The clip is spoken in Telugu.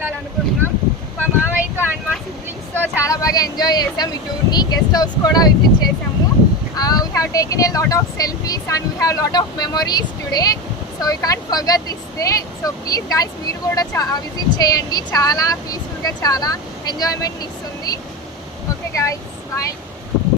వెళ్ళాలనుకుంటున్నాం. మా మామయ్యతో అండ్ మా సిబ్లింగ్స్తో చాలా బాగా ఎంజాయ్ చేసాం ఈ టూర్ని. గెస్ట్ హౌస్ కూడా విజిట్ చేసాము. We have taken a lot of selfies and we have a lot of memories today. So we can't forget this day. So please guys, మీరు కూడా విజిట్ చేయండి. చాలా పీస్ఫుల్గా చాలా ఎంజాయ్మెంట్ ఇస్తుంది. Okay guys, bye.